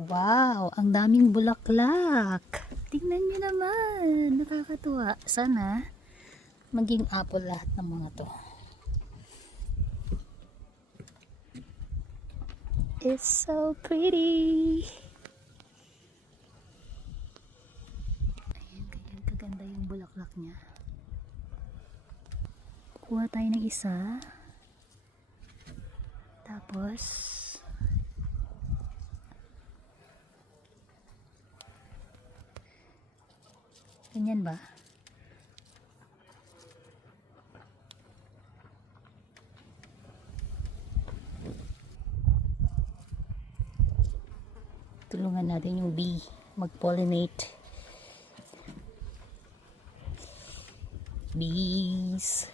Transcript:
Wow, ang daming bulaklak. Tingnan niyo naman, nakakatuwa. Sana maging apple lahat ng mga to. It's so pretty. Ayan, ganyan kaganda yung bulaklak niya. Kuha tayo ng isa. Tapos ganyan ba? Tulungan natin yung bee mag-pollinate. Bees.